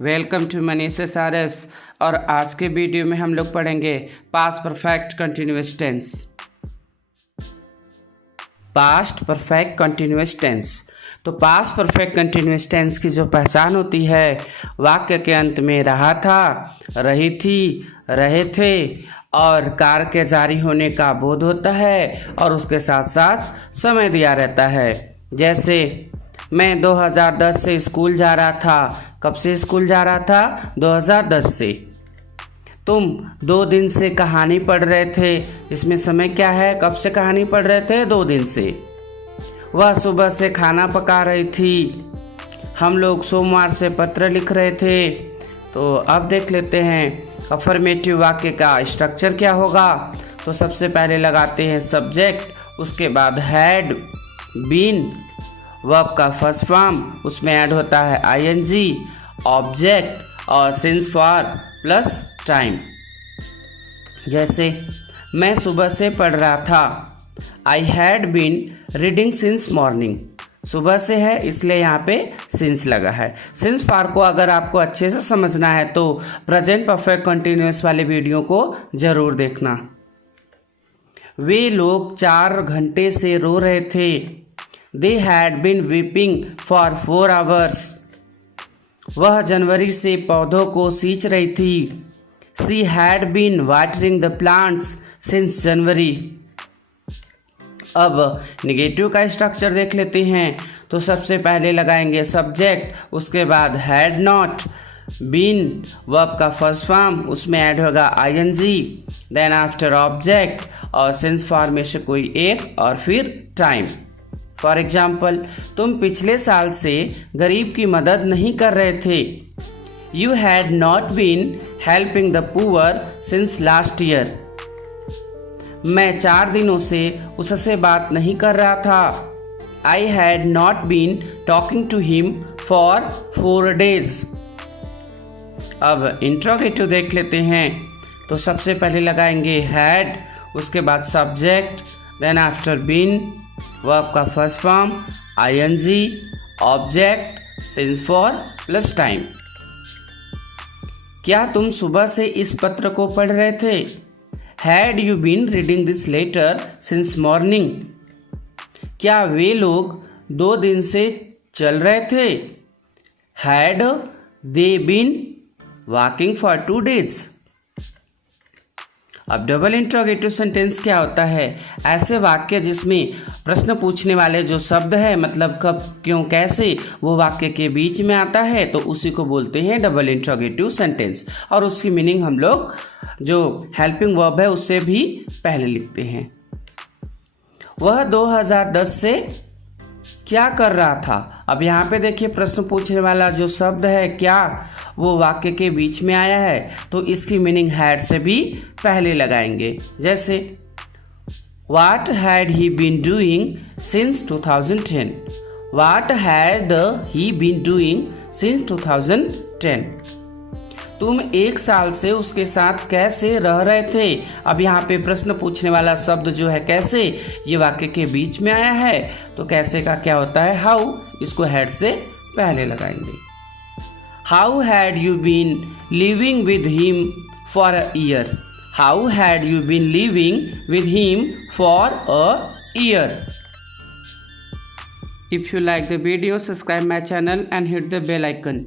Welcome to Manish SRS। और आज के वीडियो में हम लोग पढ़ेंगे past perfect continuous tense. Past perfect continuous tense. तो पास्ट परफेक्ट कंटिन्यूअस टेंस की जो पहचान होती है, वाक्य के अंत में रहा था, रही थी, रहे थे और कार्य के जारी होने का बोध होता है और उसके साथ साथ समय दिया रहता है। जैसे मैं 2010 से स्कूल जा रहा था। कब से स्कूल जा रहा था? 2010 से। तुम 2 दिन से कहानी पढ़ रहे थे। इसमें समय क्या है? कब से कहानी पढ़ रहे थे? 2 दिन से। वह सुबह से खाना पका रही थी। हम लोग सोमवार से पत्र लिख रहे थे। तो अब देख लेते हैं अफर्मेटिव वाक्य का स्ट्रक्चर क्या होगा। तो सबसे पहले लगाते हैं सब्जेक्ट, उसके बाद हैड बीन, वर्ब का फर्स्ट फॉर्म, उसमें ऐड होता है ing, ऑब्जेक्ट और सिंस फॉर प्लस टाइम। जैसे मैं सुबह से पढ़ रहा था। I had been reading since morning. सुबह से है इसलिए यहाँ पे सिंस लगा है। सिंस फॉर को अगर आपको अच्छे से समझना है तो प्रेजेंट परफेक्ट कंटिन्यूअस वाले वीडियो को जरूर देखना। वे लोग 4 घंटे से रो रहे थे। They had been weeping for 4 hours. वह जनवरी से पौधों को सींच रही थी। She had been watering the plants since January. अब निगेटिव का स्ट्रक्चर देख लेते हैं। तो सबसे पहले लगाएंगे सब्जेक्ट, उसके बाद हैड नॉट बीन, वर्ब का फर्स्ट फॉर्म, उसमें ऐड होगा ing, देन आफ्टर ऑब्जेक्ट और सिंस फॉर में से कोई एक और फिर टाइम। फॉर एग्जाम्पल, तुम पिछले साल से गरीब की मदद नहीं कर रहे थे। You had not been helping the poor since last year. मैं 4 दिनों से उससे बात नहीं कर रहा था। I had not been talking to him for 4 days। अब इंट्रोगेटिव देख लेते हैं। तो सबसे पहले लगाएंगे हैड, उसके बाद subject, then after been, verb का first form ing, object, since for plus time. क्या तुम सुबह से इस पत्र को पढ़ रहे थे? Had you been reading this letter since morning. क्या वे लोग 2 दिन से चल रहे थे? Had they been walking for 2 days। अब डबल इंट्रोगेटिव सेंटेंस क्या होता है? ऐसे वाक्य जिसमें प्रश्न पूछने वाले जो शब्द है, मतलब कब, क्यों, कैसे, वो वाक्य के बीच में आता है तो उसी को बोलते हैं डबल इंट्रोगेटिव सेंटेंस। और उसकी मीनिंग हम लोग जो हेल्पिंग वर्ब है उससे भी पहले लिखते हैं। वह 2010 से क्या कर रहा था? अब यहाँ पे देखिए प्रश्न पूछने वाला जो शब्द है क्या, वो वाक्य के बीच में आया है तो इसकी मीनिंग हैड से भी पहले लगाएंगे। जैसे what had he been doing since 2010। What had he been doing since 2010। तुम 1 साल से उसके साथ कैसे रह रहे थे? अब यहाँ पे प्रश्न पूछने वाला शब्द जो है कैसे, ये वाक्य के बीच में आया है तो कैसे का क्या होता है? हाउ, इसको हैड से पहले लगाएंगे। How had you been living with him for a year. How had you been living with him for a year. If you like the video, subscribe my channel and hit the bell icon.